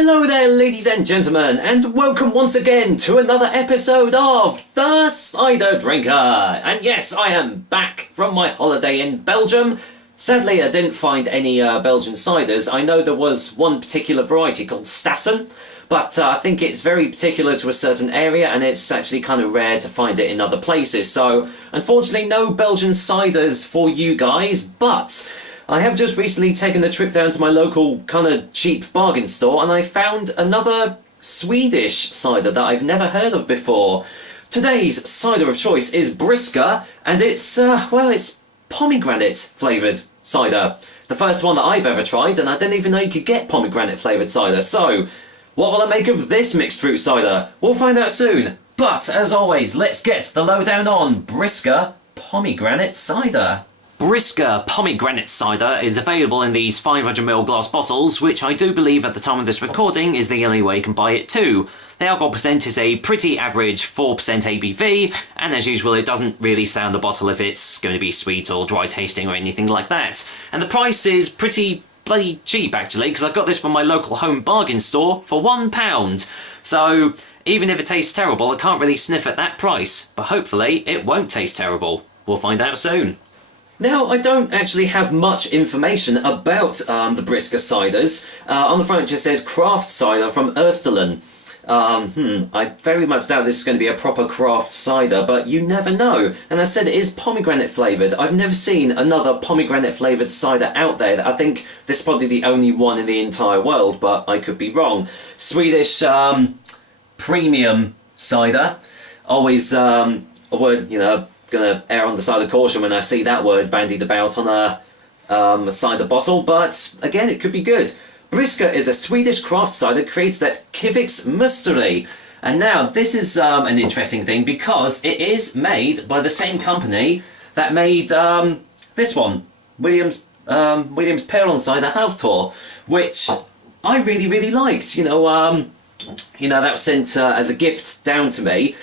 Hello there, ladies and gentlemen, and welcome once again to another episode of The Cider Drinker. And yes, I am back from my holiday in Belgium. Sadly, I didn't find any Belgian ciders. I know there was one particular variety called Stassen, but I think it's very particular to a certain area, and it's actually kind of rare to find it in other places. So, unfortunately, no Belgian ciders for you guys, but I have just recently taken a trip down to my local kind of cheap bargain store, and I found another Swedish cider that I've never heard of before. Today's cider of choice is Briska, and it's pomegranate flavoured cider. The first one that I've ever tried, and I didn't even know you could get pomegranate flavoured cider. So, what will I make of this mixed fruit cider? We'll find out soon. But, as always, let's get the lowdown on Briska Pomegranate cider. Briska Pomegranate cider is available in these 500ml glass bottles, which I do believe at the time of this recording is the only way you can buy it too. The alcohol percent is a pretty average 4% ABV, and as usual it doesn't really say on the bottle if it's going to be sweet or dry tasting or anything like that. And the price is pretty bloody cheap actually, because I got this from my local home bargain store for £1. So even if it tastes terrible, I can't really sniff at that price, but hopefully it won't taste terrible. We'll find out soon. Now, I don't actually have much information about the Briska ciders. On the front it just says craft cider from Österlen. I very much doubt this is going to be a proper craft cider, but you never know. And as I said, it is pomegranate flavoured. I've never seen another pomegranate flavoured cider out there. I think this is probably the only one in the entire world, but I could be wrong. Swedish premium cider. Always a word, you know, gonna err on the side of caution when I see that word bandied about on a cider bottle, but again, it could be good. Briska is a Swedish craft cider created at Kiviks Mystery. And now, this is an interesting thing because it is made by the same company that made this one, Williams Pear Cider Half Tour, which I really liked. You know, that was sent as a gift down to me.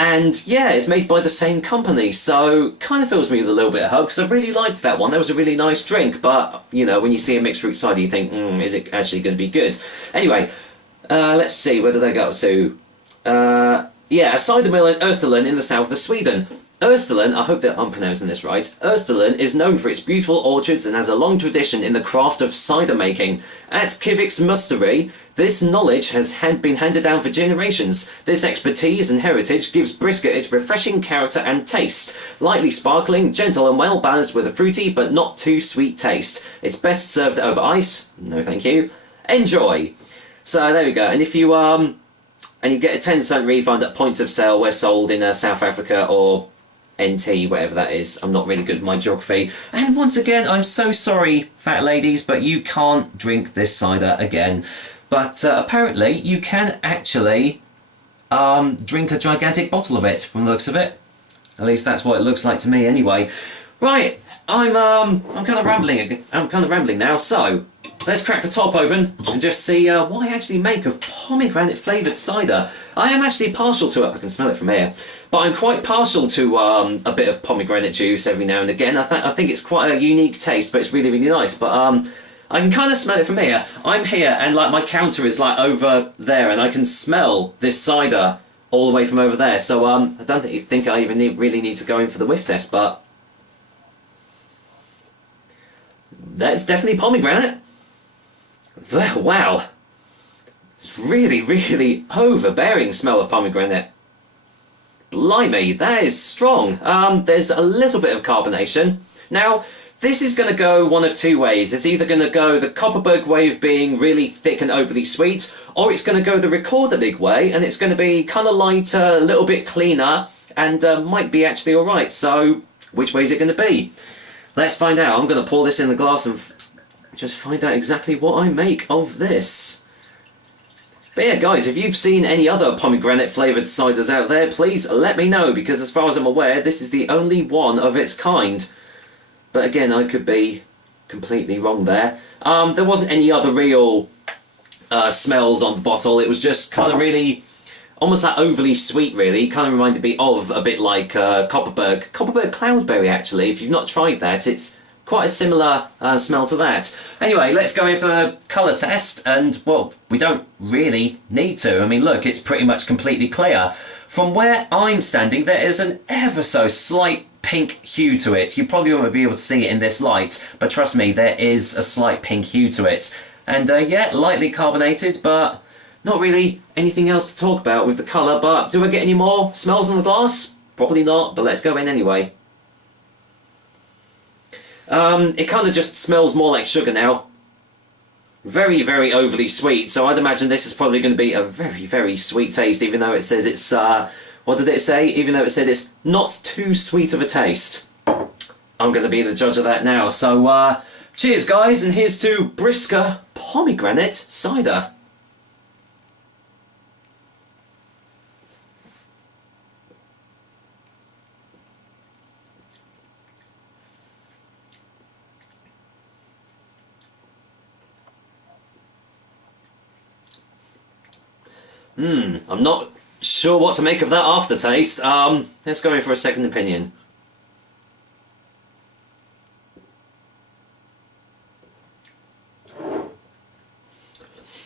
And yeah, it's made by the same company, so kind of fills me with a little bit of hope, because I really liked that one. That was a really nice drink, but, you know, when you see a mixed fruit cider, you think, is it actually going to be good? Anyway, let's see, where did I go to? A cider mill in Österlen in the south of Sweden. Österlen, I hope that I'm pronouncing this right, Österlen is known for its beautiful orchards and has a long tradition in the craft of cider making. At Kiviks Mystery, this knowledge has been handed down for generations. This expertise and heritage gives Briska its refreshing character and taste. Lightly sparkling, gentle and well balanced with a fruity but not too sweet taste. It's best served over ice. No thank you. Enjoy! So there we go, and if you and you get a 10% refund at points of sale where sold in South Africa or NT, whatever that is. I'm not really good at my geography. And once again, I'm so sorry, fat ladies, but you can't drink this cider again. But apparently, you can actually drink a gigantic bottle of it, from the looks of it. At least that's what it looks like to me, anyway. Right, I'm kind of rambling. I'm kind of rambling now. So let's crack the top open and just see what I actually make of pomegranate flavoured cider. I am actually partial to it. I can smell it from here. But I'm quite partial to a bit of pomegranate juice every now and again. I think it's quite a unique taste, but it's really nice. But I can kind of smell it from here. I'm here, and like my counter is like over there, and I can smell this cider all the way from over there. So I don't think I even really need to go in for the whiff test, but that's definitely pomegranate. Wow. It's really overbearing smell of pomegranate. Blimey, that is strong. There's a little bit of carbonation. Now, this is going to go one of two ways. It's either going to go the Kopparberg way of being really thick and overly sweet, or it's going to go the Rekorderlig way, and it's going to be kind of lighter, a little bit cleaner, and might be actually alright. So, which way is it going to be? Let's find out. I'm going to pour this in the glass and just find out exactly what I make of this. But yeah, guys, if you've seen any other pomegranate flavoured ciders out there, please let me know, because as far as I'm aware, this is the only one of its kind. But again, I could be completely wrong there. There wasn't any other real smells on the bottle. It was just kind of really, almost like overly sweet, really. Kind of reminded me of a bit like Kopparberg. Kopparberg Cloudberry, actually. If you've not tried that, it's quite a similar smell to that. Anyway, let's go in for the colour test, and, well, we don't really need to. I mean, look, it's pretty much completely clear. From where I'm standing, there is an ever so slight pink hue to it. You probably won't be able to see it in this light, but trust me, there is a slight pink hue to it. And yeah, lightly carbonated, but not really anything else to talk about with the colour. But do I get any more smells on the glass? Probably not, but let's go in anyway. It kind of just smells more like sugar now. Very, very overly sweet, so I'd imagine this is probably going to be a very, very sweet taste, even though it says it's, what did it say? Even though it said it's not too sweet of a taste. I'm going to be the judge of that now, so, cheers guys, and here's to Briska Pomegranate Cider. I'm not sure what to make of that aftertaste. Let's go in for a second opinion.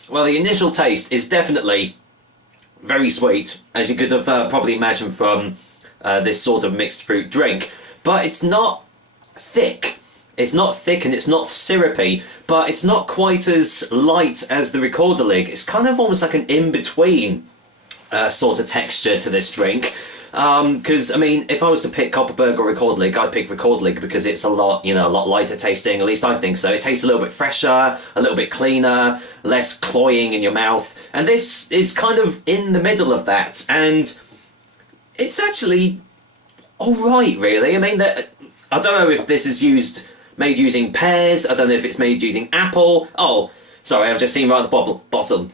Well, the initial taste is definitely very sweet, as you could have probably imagined from this sort of mixed fruit drink. But it's not thick. It's not thick and it's not syrupy, but it's not quite as light as the Recorderlig. It's kind of almost like an in-between sort of texture to this drink. Because, I mean, if I was to pick Kopparberg or Recorderlig, I'd pick Recorderlig because it's a lot, you know, a lot lighter tasting, at least I think so. It tastes a little bit fresher, a little bit cleaner, less cloying in your mouth. And this is kind of in the middle of that, and it's actually alright, really. I mean, I don't know if this is made using pears, I don't know if it's made using apple. Oh, sorry, I've just seen right at the bottom.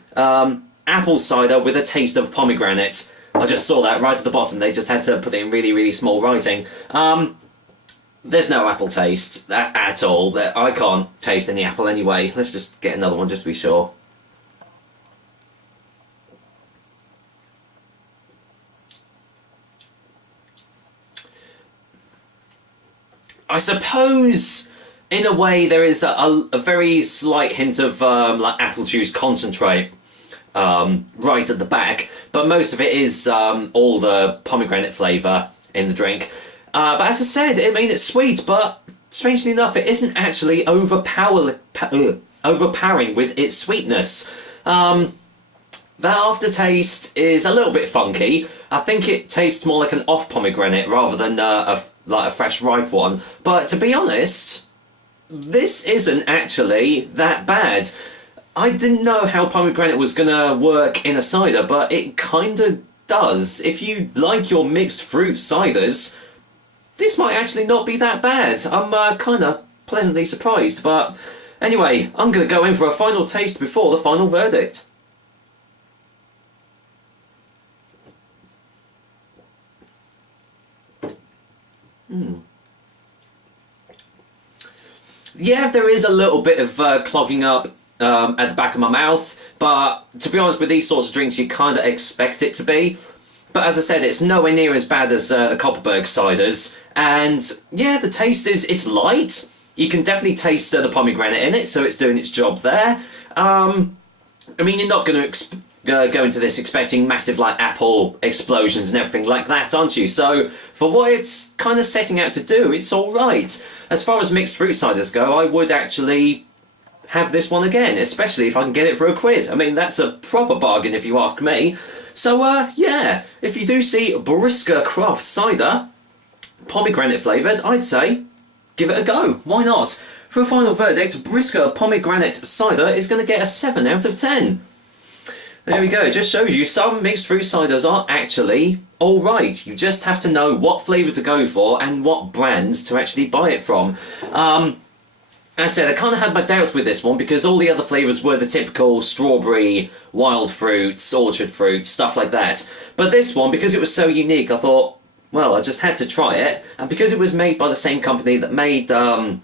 Apple cider with a taste of pomegranate. I just saw that right at the bottom. They just had to put it in really, really small writing. There's no apple taste at all. I can't taste any apple anyway. Let's just get another one just to be sure. I suppose, in a way, there is a very slight hint of like apple juice concentrate right at the back, but most of it is all the pomegranate flavour in the drink. But as I said, I mean, it's sweet, but strangely enough, it isn't actually overpowering with its sweetness. That aftertaste is a little bit funky. I think it tastes more like an off pomegranate rather than like a fresh ripe one. But to be honest, this isn't actually that bad. I didn't know how pomegranate was gonna work in a cider, but it kinda does. If you like your mixed fruit ciders, this might actually not be that bad. I'm kinda pleasantly surprised, but anyway, I'm gonna go in for a final taste before the final verdict. Yeah, there is a little bit of clogging up at the back of my mouth, but to be honest, with these sorts of drinks, you kind of expect it to be. But as I said, it's nowhere near as bad as the Kopparberg ciders, and yeah, the taste it's light. You can definitely taste the pomegranate in it, so it's doing its job there. I mean, you're not going to go into this expecting massive like apple explosions and everything like that, aren't you? So for what it's kind of setting out to do, it's all right. As far as mixed fruit ciders go, I would actually have this one again, especially if I can get it for £1. I mean, that's a proper bargain if you ask me. So yeah, if you do see Briska Craft Cider, pomegranate flavoured, I'd say give it a go. Why not? For a final verdict, Briska Pomegranate Cider is going to get a 7 out of 10. There we go, it just shows you some mixed fruit ciders are actually alright. You just have to know what flavour to go for and what brands to actually buy it from. As I said, I kind of had my doubts with this one because all the other flavours were the typical strawberry, wild fruits, orchard fruits, stuff like that. But this one, because it was so unique, I thought, well, I just had to try it. And because it was made by the same company that made the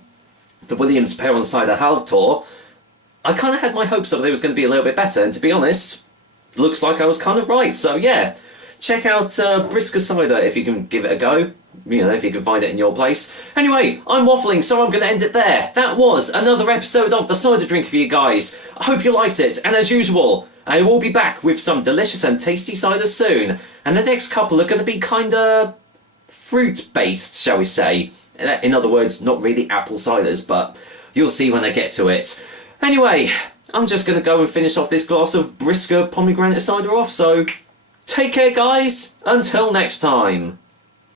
Williams Pear on Cider Halvtor, I kind of had my hopes that it was going to be a little bit better. And to be honest, looks like I was kind of right. So yeah, check out Briska Cider if you can give it a go. You know, if you can find it in your place. Anyway, I'm waffling, so I'm going to end it there. That was another episode of The Cider Drinker for you guys. I hope you liked it, and as usual, I will be back with some delicious and tasty ciders soon. And the next couple are going to be kinda fruit-based, shall we say. In other words, not really apple ciders, but you'll see when I get to it. Anyway, I'm just going to go and finish off this glass of Briska Pomegranate cider off, so take care guys, until next time.